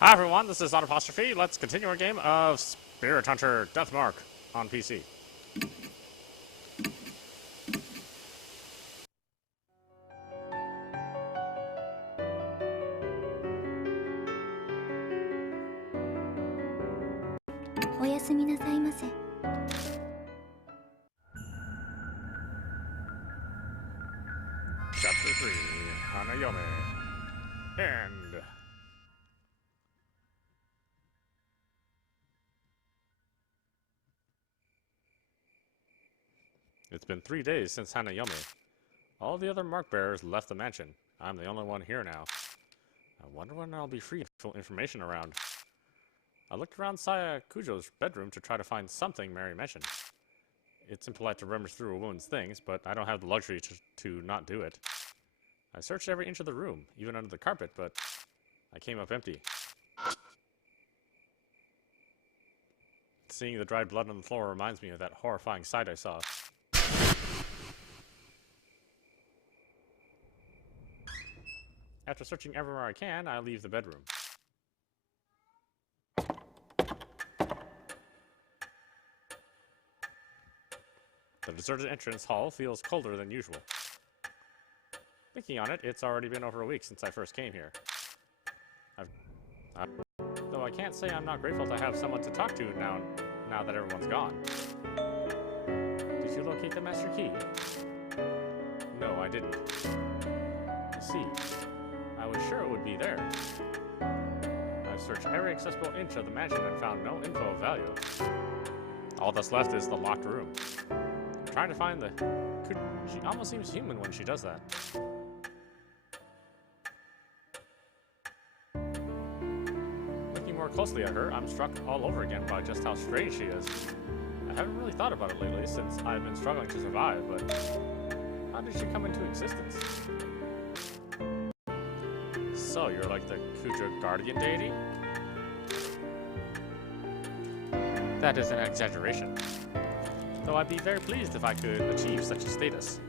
Hi everyone, this is audap. Let's continue our game of Spirit Hunter Deathmark on PC. Chapter 3, Hanayome. End. It's been 3 days since Hanayome. All the other mark bearers left the mansion. I'm the only one here now. I wonder when I'll be free to fill information around. I looked around Saya Kujo's bedroom to try to find something Mary mentioned. It's impolite to rummage through a woman's things, but I don't have the luxury to not do it. I searched every inch of the room, even under the carpet, but I came up empty. Seeing the dried blood on the floor reminds me of that horrifying sight I saw. After searching everywhere I can, I leave the bedroom. The deserted entrance hall feels colder than usual. Thinking on it, it's already been over a week since I first came here. Though I can't say I'm not grateful to have someone to talk to now that everyone's gone. Did you locate the master key? No, I didn't. I see. I was sure it would be there. I've searched every accessible inch of the mansion and found no info of value. All that's left is the locked room. I'm trying to find the... She almost seems human when she does that. Looking more closely at her, I'm struck all over again by just how strange she is. I haven't really thought about it lately since I've been struggling to survive, but how did she come into existence? So, you're like the Kujo guardian deity? That is an exaggeration. Though I'd be very pleased if I could achieve such a status.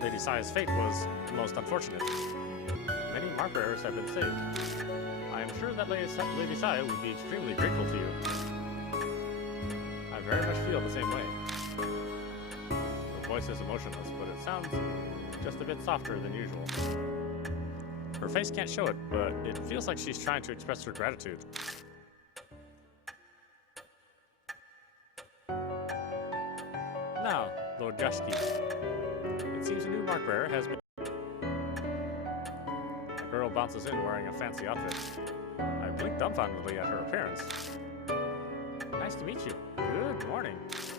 Lady Saya's fate was most unfortunate. Many mark bearers have been saved. I am sure that Lady Saya would be extremely grateful to you. I very much feel the same way. Her voice is emotionless, but it sounds just a bit softer than usual. Her face can't show it, but it feels like she's trying to express her gratitude. Now, Lord Yashiki, it seems a new mark bearer has been... A girl bounces in wearing a fancy outfit. I blink dumbfoundedly at her appearance. Nice to meet you. Good morning. It's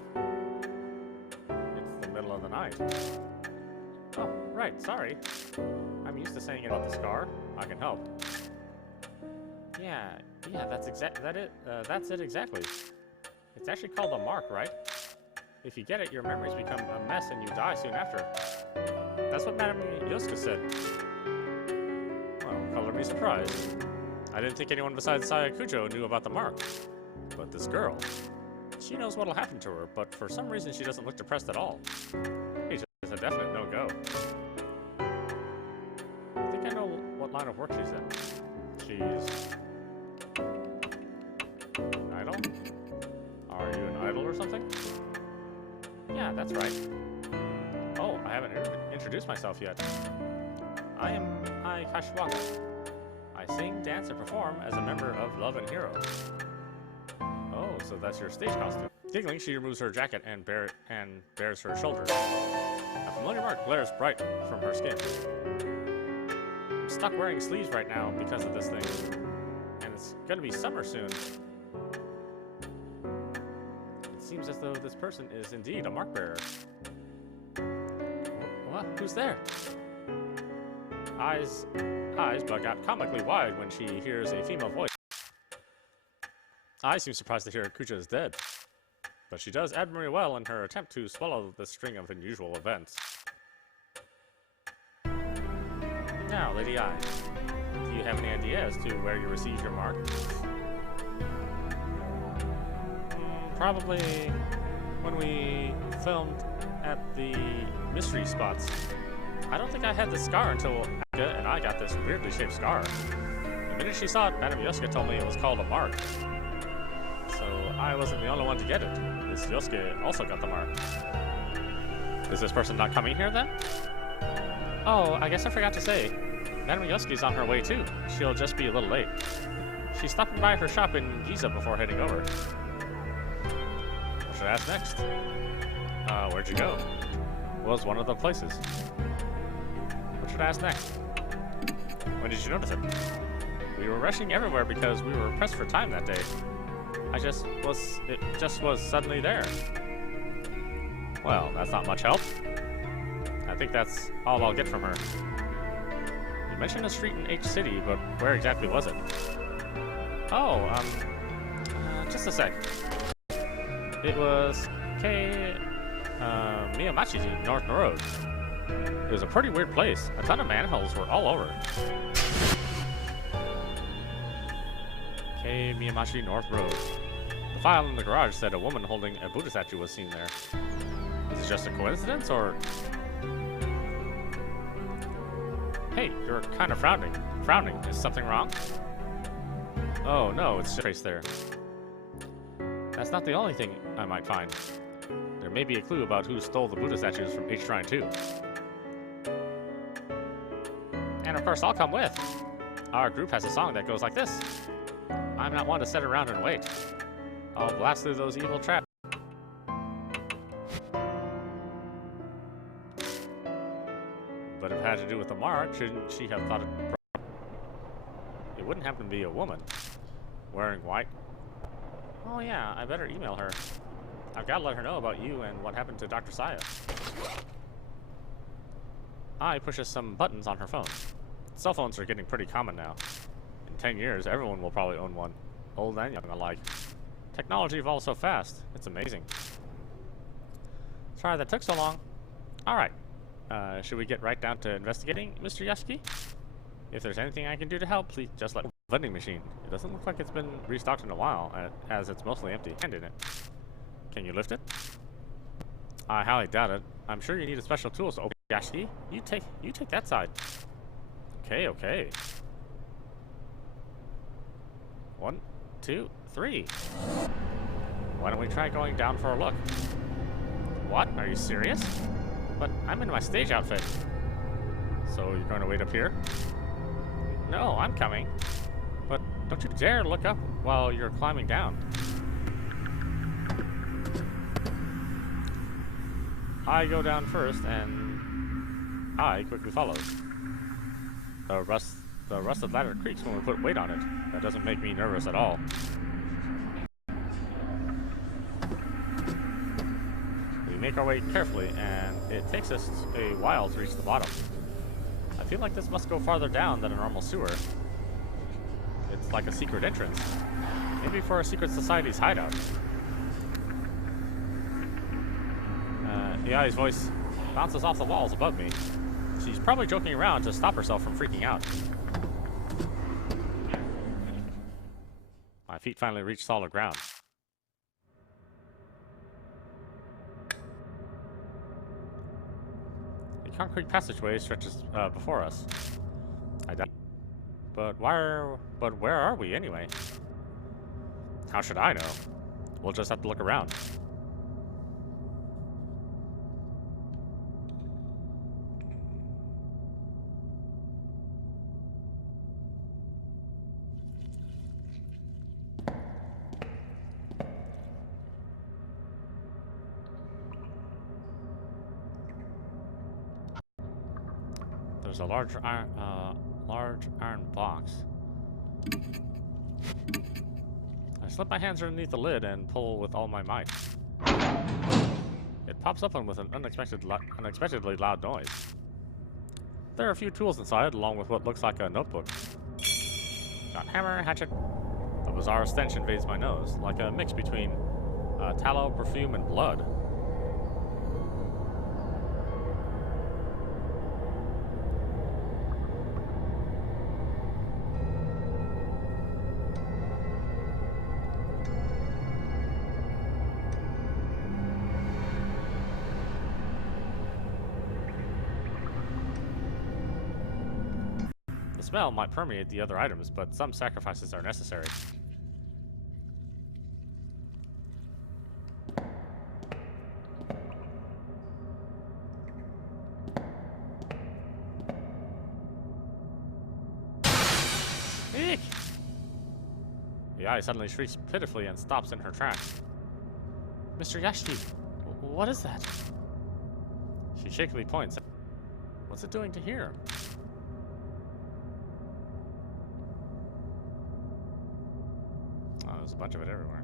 the middle of the night. Oh, right, sorry. I'm used to saying it about the scar. I can help. Yeah, that's it exactly. It's actually called a mark, right? If you get it, your memories become a mess and you die soon after. That's what Madame Yosuke said. Well, color me surprised. I didn't think anyone besides Saya Kujo knew about the mark. But this girl, she knows what'll happen to her, but for some reason she doesn't look depressed at all. It's a definite no-go. I think I know what line of work she's in. She's... an idol? Are you an idol or something? Yeah, that's right. Oh, I haven't introduced myself yet. I am Ai Kashiwaka. I sing, dance, and perform as a member of Love and Hero. Oh, so that's your stage costume. Giggling, she removes her jacket and bares her shoulders. A familiar mark glares bright from her skin. I'm stuck wearing sleeves right now because of this thing. And it's gonna be summer soon. It seems as though this person is indeed a mark bearer. What? Who's there? Eyes bug out comically wide when she hears a female voice. I seem surprised to hear Kuja is dead, but she does admirably well in her attempt to swallow the string of unusual events. Now, Lady Ai, do you have any idea as to where you received your mark? Probably when we filmed at the mystery spots. I don't think I had this scar until Aka and I got this weirdly shaped scar. The minute she saw it, Madame Yosuke told me it was called a mark. So I wasn't the only one to get it. This Yosuke also got the mark. Is this person not coming here then? Oh, I guess I forgot to say. Madame Yosuke's on her way too. She'll just be a little late. She's stopping by her shop in Giza before heading over. What should I ask next? Where'd you go? Was one of the places. What should I ask next? When did you notice it? We were rushing everywhere because we were pressed for time that day. It just was suddenly there. Well, that's not much help. I think that's all I'll get from her. You mentioned a street in H City, but where exactly was it? Oh, just a sec. It was Miyamachi North Road. It was a pretty weird place. A ton of manholes were all over. Miyamachi North Road. The file in the garage said a woman holding a Buddha statue was seen there. Is it just a coincidence, or...? Hey, you're kind of frowning. Frowning. Is something wrong? Oh, no, it's just a trace there. That's not the only thing I might find. There may be a clue about who stole the Buddha statues from H Shrine 2. And of course, I'll come with. Our group has a song that goes like this. I'm not one to sit around and wait. I'll blast through those evil traps. But if it had to do with the mark, shouldn't she have thought it... It wouldn't happen to be a woman wearing white. Oh yeah, I better email her. I've got to let her know about you and what happened to Dr. Saya. I pushes some buttons on her phone. Cell phones are getting pretty common now. In 10 years, everyone will probably own one. Old and young alike. Technology evolves so fast. It's amazing. Sorry that took so long. Alright. Should we get right down to investigating, Mr. Yasuki? If there's anything I can do to help, please just let me. Vending machine. It doesn't look like it's been restocked in a while, as it's mostly empty. Hand in it. Can you lift it? I highly doubt it. I'm sure you need a special tools to open it. Yasuki, you take that side. Okay, okay. 1, 2, 3. Why don't we try going down for a look? What? Are you serious? But I'm in my stage outfit. So you're going to wait up here? No, I'm coming. But don't you dare look up while you're climbing down. I go down first, and I quickly follow. The rusted ladder creaks when we put weight on it. That doesn't make me nervous at all. We make our way carefully, and it takes us a while to reach the bottom. I feel like this must go farther down than a normal sewer. It's like a secret entrance. Maybe for a secret society's hideout. AI's voice bounces off the walls above me. She's probably joking around to stop herself from freaking out. My feet finally reach solid ground. A concrete passageway stretches before us. But where are we anyway? How should I know? We'll just have to look around. There's a large iron box. I slip my hands underneath the lid and pull with all my might. It pops open with an unexpectedly loud noise. There are a few tools inside, along with what looks like a notebook. Got hammer, hatchet. A bizarre stench invades my nose, like a mix between tallow, perfume, and blood. smell might permeate the other items, but some sacrifices are necessary. Eek! The eye suddenly shrieks pitifully and stops in her tracks. Mr. Yashiki, what is that? She shakily points. What's it doing to here? Oh, there's a bunch of it everywhere.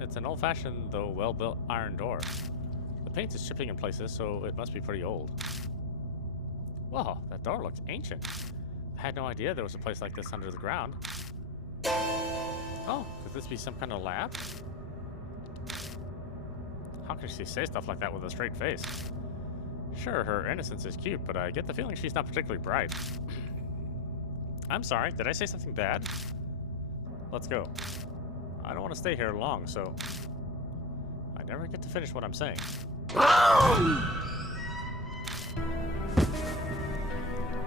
It's an old-fashioned, though well-built iron door. The paint is chipping in places, so it must be pretty old. Whoa, that door looks ancient. I had no idea there was a place like this under the ground. Oh, could this be some kind of lab? How can she say stuff like that with a straight face? Sure, her innocence is cute, but I get the feeling she's not particularly bright. I'm sorry, did I say something bad? Let's go. I don't want to stay here long, so I never get to finish what I'm saying.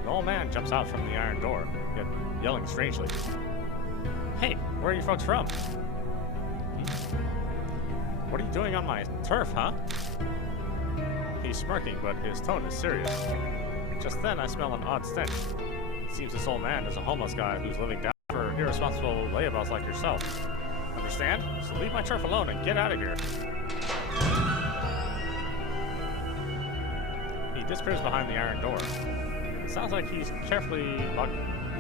The old man jumps out from the iron door, yet yelling strangely. Hey, where are you folks from? What are you doing on my turf, huh? He's smirking, but his tone is serious. Just then, I smell an odd stench. It seems this old man is a homeless guy who's living down for irresponsible layabouts like yourself. Understand? So leave my turf alone and get out of here. He disappears behind the iron door. It sounds like he's carefully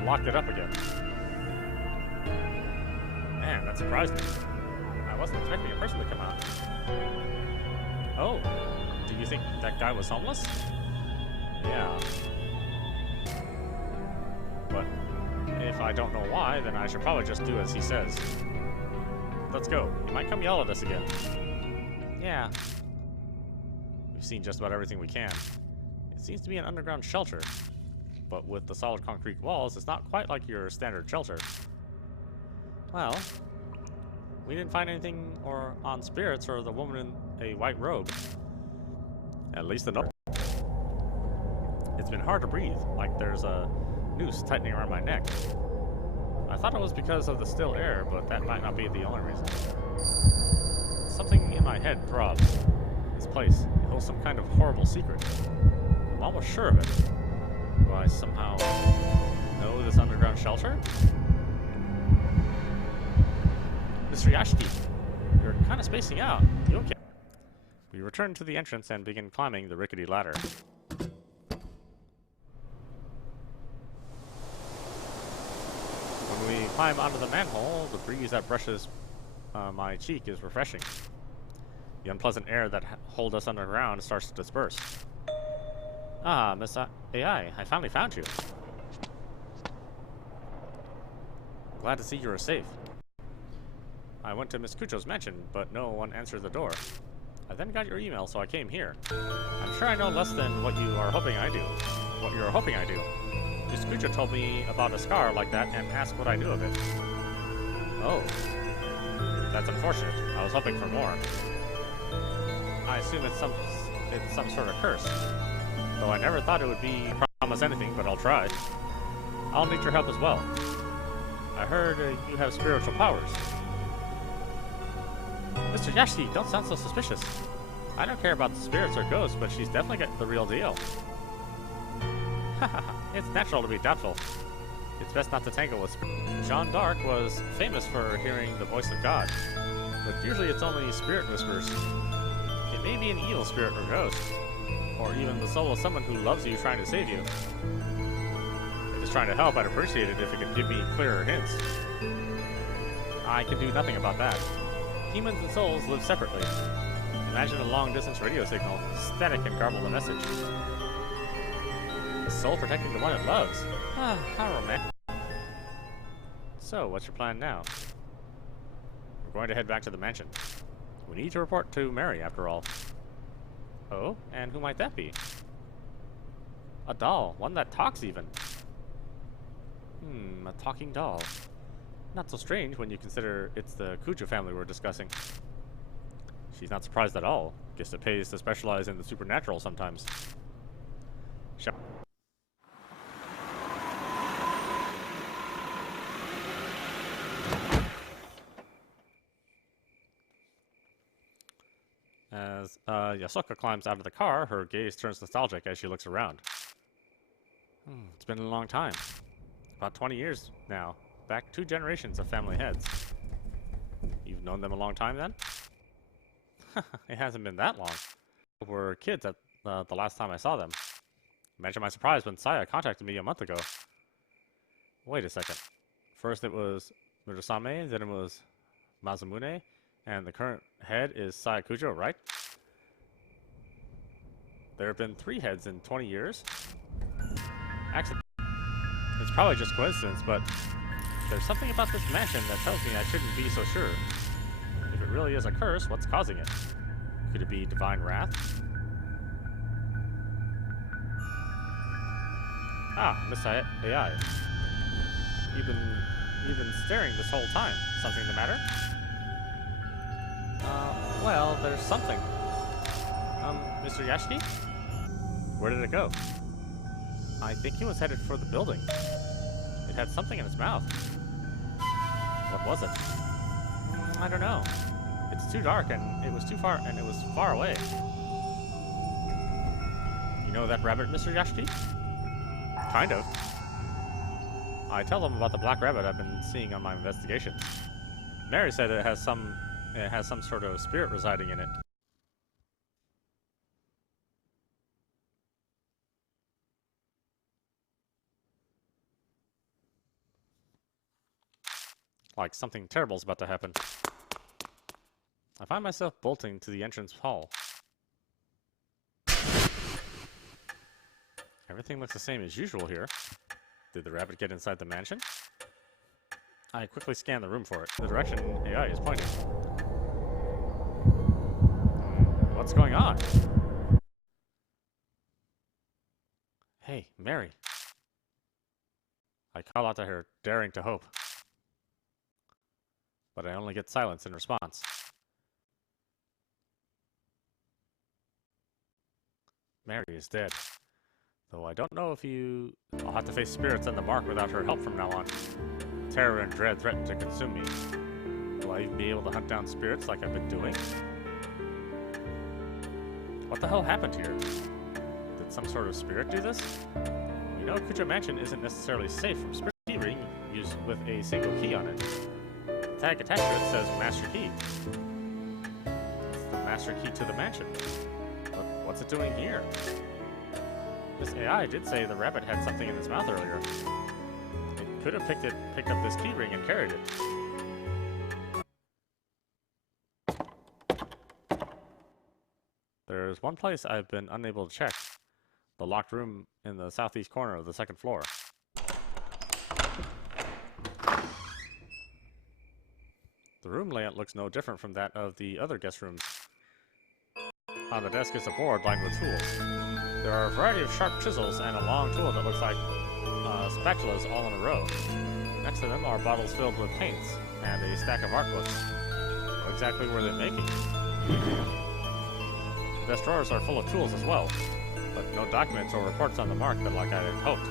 locked it up again. Man, that surprised me. I wasn't expecting a person to come out. Oh, do you think that guy was homeless? Yeah. But if I don't know why, then I should probably just do as he says. Let's go. He might come yell at us again. Yeah. We've seen just about everything we can. It seems to be an underground shelter. But with the solid concrete walls, it's not quite like your standard shelter. Well, we didn't find anything on spirits or the woman in a white robe. At least the note. It's been hard to breathe, like there's a noose tightening around my neck. I thought it was because of the still air, but that might not be the only reason. Something in my head throbs. This place holds some kind of horrible secret. I'm almost sure of it. Do I somehow know this underground shelter? Mr. Yashiki, you're kind of spacing out. You okay? We return to the entrance and begin climbing the rickety ladder. When we climb onto the manhole, the breeze that brushes my cheek is refreshing. The unpleasant air that holds us underground starts to disperse. Ah, Miss AI, I finally found you. Glad to see you are safe. I went to Miss Kucho's mansion, but no one answered the door. I then got your email, so I came here. I'm sure I know less than what you are hoping I do. What you are hoping I do. Miss Kucho told me about a scar like that and asked what I knew of it. Oh. That's unfortunate. I was hoping for more. I assume it's some sort of curse. Though I never thought it would be promise anything, but I'll try. I'll need your help as well. I heard you have spiritual powers. Mr. Yashiki, don't sound so suspicious. I don't care about the spirits or ghosts, but she's definitely got the real deal. Haha, it's natural to be doubtful. It's best not to tangle with spirits. Jeanne d'Arc was famous for hearing the voice of God, but usually it's only spirit whispers. It may be an evil spirit or ghost, or even the soul of someone who loves you trying to save you. If it's trying to help, I'd appreciate it if it could give me clearer hints. I can do nothing about that. Humans and souls live separately. Imagine a long-distance radio signal, static and garble the message. The soul protecting the one it loves. Ah, how romantic. So, what's your plan now? We're going to head back to the mansion. We need to report to Mary, after all. Oh, and who might that be? A doll, one that talks even. A talking doll. Not so strange when you consider it's the Cujo family we're discussing. She's not surprised at all. Guess it pays to specialize in the supernatural sometimes. As Yasuka climbs out of the car, her gaze turns nostalgic as she looks around. It's been a long time. About 20 years now. Back 2 generations of family heads. You've known them a long time then? It hasn't been that long. We were kids at the last time I saw them. Imagine my surprise when Saya contacted me a month ago. Wait a second. First it was Murasame, then it was Mazamune, and the current head is Saya Kujo, right? There have been 3 heads in 20 years? Actually, it's probably just coincidence, but there's something about this mansion that tells me I shouldn't be so sure. If it really is a curse, what's causing it? Could it be divine wrath? Ah, Miss AI. You've been staring this whole time. Something the matter? Well, there's something. Mr. Yashiki? Where did it go? I think he was headed for the building. It had something in its mouth. What was it? I don't know. It's too dark and it was far away. You know that rabbit, Mr. Yashiki? Kind of. I tell them about the black rabbit I've been seeing on my investigations. Mary said it has some sort of spirit residing in it. Like something terrible's about to happen. I find myself bolting to the entrance hall. Everything looks the same as usual here. Did the rabbit get inside the mansion? I quickly scan the room for it. The direction AI is pointing. What's going on? Hey, Mary. I call out to her, daring to hope. But I only get silence in response. Mary is dead. Though I don't know if I'll have to face spirits and the mark without her help from now on. Terror and dread threaten to consume me. Will I even be able to hunt down spirits like I've been doing? What the hell happened here? Did some sort of spirit do this? You know, Kujo Mansion isn't necessarily safe from spirit key ring used with a single key on it. The tag attached to it says Master Key. It's the master key to the mansion. But what's it doing here? This AI did say the rabbit had something in its mouth earlier. It could have picked up this key ring and carried it. There's one place I've been unable to check. The locked room in the southeast corner of the 2nd floor. The room layout looks no different from that of the other guest rooms. On the desk is a board lined with tools. There are a variety of sharp chisels and a long tool that looks like spatulas all in a row. Next to them are bottles filled with paints and a stack of art books. What exactly were they making? The desk drawers are full of tools as well, but no documents or reports on the mark that like I had hoped.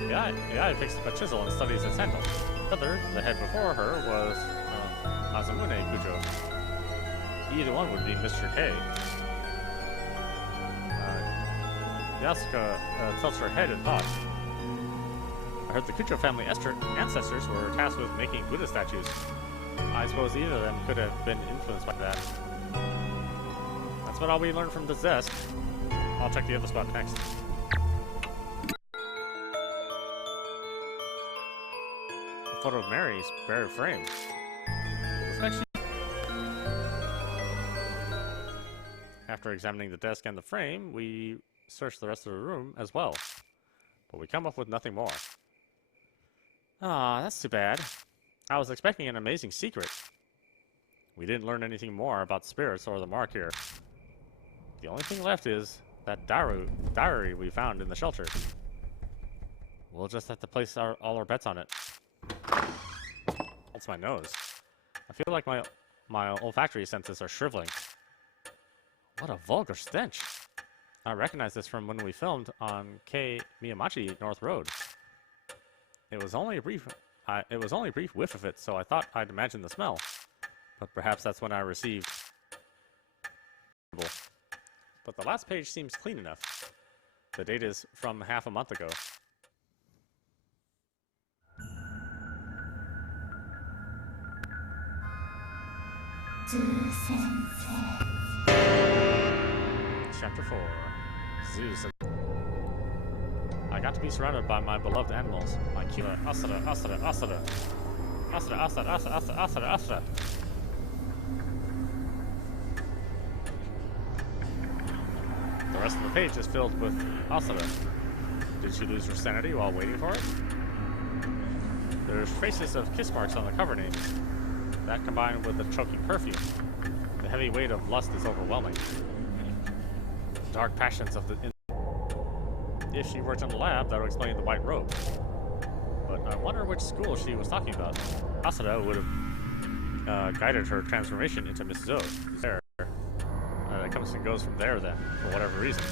The AI picks up a chisel and studies its handle. The head before her was Mazamune Kujo. Either one would be Mr. K. Yasuka tilts her head in thought. I heard the Kujo family ancestors were tasked with making Buddha statues. I suppose either of them could have been influenced by that. That's what all we learned from this desk. I'll check the other spot next. A photo of Mary's bare frame. Looks like she... After examining the desk and the frame, we search the rest of the room as well. But we come up with nothing more. Ah, that's too bad. I was expecting an amazing secret. We didn't learn anything more about spirits or the mark here. The only thing left is that diary we found in the shelter. We'll just have to place all our bets on it. That's my nose. I feel like my olfactory senses are shriveling. What a vulgar stench. I recognize this from when we filmed on K Miyamachi North Road. It was only a brief whiff of it, so I thought I'd imagine the smell. But perhaps that's when I received. But the last page seems clean enough. The date is from half a month ago. Chapter 4. Zeus. I got to be surrounded by my beloved animals. My Kila, Asura. The rest of the page is filled with Asura. Did she lose her sanity while waiting for it? There's traces of kiss marks on the cover names. That combined with the choking perfume. The heavy weight of lust is overwhelming. The dark passions of the... If she worked in the lab, that would explain the white robe. But I wonder which school she was talking about. Asura would have guided her transformation into Miss Zoe. There. It comes and goes from there then, for whatever reason.